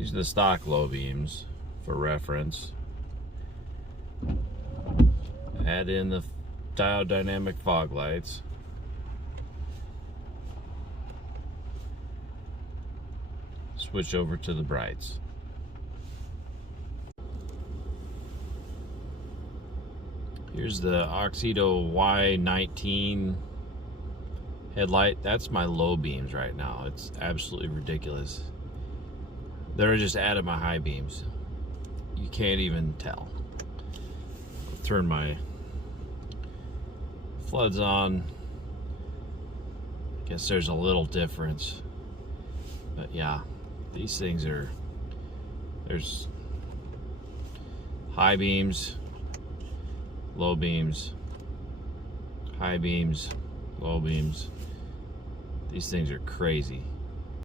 These are the stock low beams for reference. Add in the diode dynamic fog lights. Switch over to the brights. Here's the Auxito Y19 headlight. That's my low beams right now. It's absolutely ridiculous. They're just added my high beams. You can't even tell. I'll turn my floods on. I guess there's a little difference. But yeah, these things are, there's high beams, low beams, high beams, low beams. These things are crazy.